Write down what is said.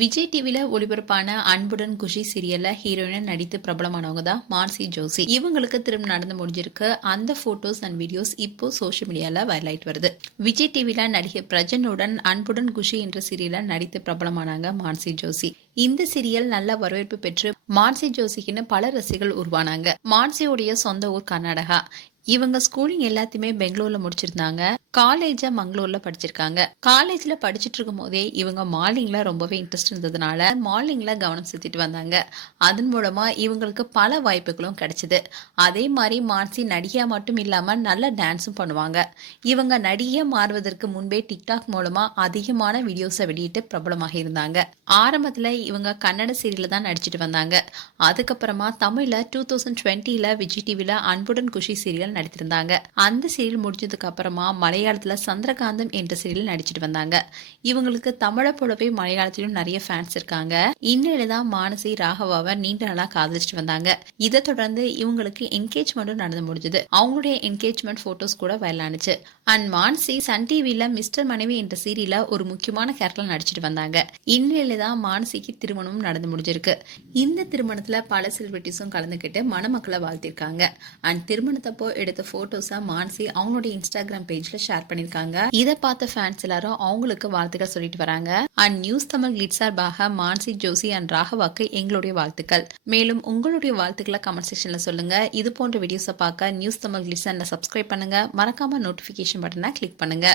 விஜய் டிவில ஒளிபரப்பான அன்புடன் குஷி சீரியல்ல ஹீரோயினா நடித்து பிரபலமானவங்க தான் மான்சி ஜோசி. இவங்களுக்கு திரும்ப நடந்து முடிஞ்சிருக்கு. அந்த போட்டோஸ் அண்ட் வீடியோஸ் இப்போ சோஷியல் மீடியால வைரல் ஆயிட்டு வருது. விஜய் டிவில நடிகை பிரஜனுடன் அன்புடன் குஷி என்ற சீரியல்ல நடித்து பிரபலமானாங்க மான்சி ஜோசி. இந்த சீரியல் நல்ல வரவேற்பு பெற்று மான்சி ஜோசிக்குன்னு பல ரசிகர்கள் உருவானாங்க. மான்சியோடைய சொந்த ஊர் கர்நாடகா. இவங்க ஸ்கூலிங் எல்லாத்தையுமே பெங்களூர்ல முடிச்சிருந்தாங்க. காலேஜ மங்களூர்ல படிச்சிருக்காங்க. காலேஜ்ல படிச்சுட்டு இருக்கும் போதே இவங்க மாடலிங்ல ரொம்பவே இன்ட்ரெஸ்ட் இருந்ததுனால மாடலிங்ல கவனம் செலுத்திட்டு வந்தாங்க. அதன் மூலமா இவங்களுக்கு பல வாய்ப்புகளும் கிடைச்சது. அதே மாதிரி மான்சி நடிகையா மட்டும் இல்லாம நல்ல டான்ஸும் பண்ணுவாங்க. இவங்க நடிகையா மாறுவதற்கு முன்பே டிக்டாக் மூலமா அதிகமான வீடியோஸை வெளியிட்டு பிரபலமாக இருந்தாங்க. ஆரம்பத்துல இவங்க கன்னட சீரியல்ல தான் நடிச்சிட்டு வந்தாங்க. அதுக்கப்புறமா தமிழ்ல 2020 விஜய் டிவில அன்புடன் குஷி சீரியல் நடித்திருந்தாங்க. அந்த சீரியல் முடிஞ்சதுக்கு அப்புறமா மலையாளத்துல சந்திரகாந்தம் என்ற சீரியல் நடிச்சிட்டு வந்தாங்க. இவங்களுக்கு தமிழை போலவே மலையாளத்திலும் நிறைய ஃபேன்ஸ் இருக்காங்க. இந்நிலையில்தான் மானசி ராகவாவை நீண்ட நாளா காதலிச்சிட்டு வந்தாங்க. இதை தொடர்ந்து இவங்களுக்கு என்கேஜ்மெண்ட்டும் நடந்து முடிஞ்சது. அவங்களுடைய என்கேஜ்மெண்ட் போட்டோஸ் கூட வைரல் ஆனிச்சு. அண்ட் மானசி சன் டிவில மிஸ்டர் மனைவி என்ற சீரியல்ல ஒரு முக்கியமான கேரக்டர் நடிச்சிட்டு வந்தாங்க. இந்நிலையில்தான் மானசிக்கு திருமணமும் நடந்து முடிஞ்சிருக்கு. இந்த திருமணத்துல பல செலிபிரிட்டிஸும் கலந்துகிட்டு மணமக்களை வாழ்த்திருக்காங்க. அண்ட் திருமணத்தப்போ எடுத்த போட்டோஸை மானசி அவங்களுடைய இன்ஸ்டாகிராம் பேஜ்ல ஷேர் பண்ணிருக்காங்க. இதை பார்த்த ஃபேன்ஸ் எல்லாரும் அவங்களுக்கு வாழ்த்துக்கள் சொல்லிட்டு வராங்க. அண்ட் நியூஸ் தமிழ் கிளிட்ஸ் சார்பாக மான்சி ஜோசி அண்ட் ராகவாக்கு எங்களுடைய வாழ்த்துக்கள். மேலும் உங்களுடைய வாழ்த்துக்களை கமெண்ட் செக்ஷன்ல சொல்லுங்க. இது போன்ற வீடியோஸை பார்க்க நியூஸ் தமிழ் கிளிட்ஸ் சப்ஸ்கிரைப் பண்ணுங்க. மறக்காம நோட்டிபிகேஷன் பட்டனை கிளிக் பண்ணுங்க.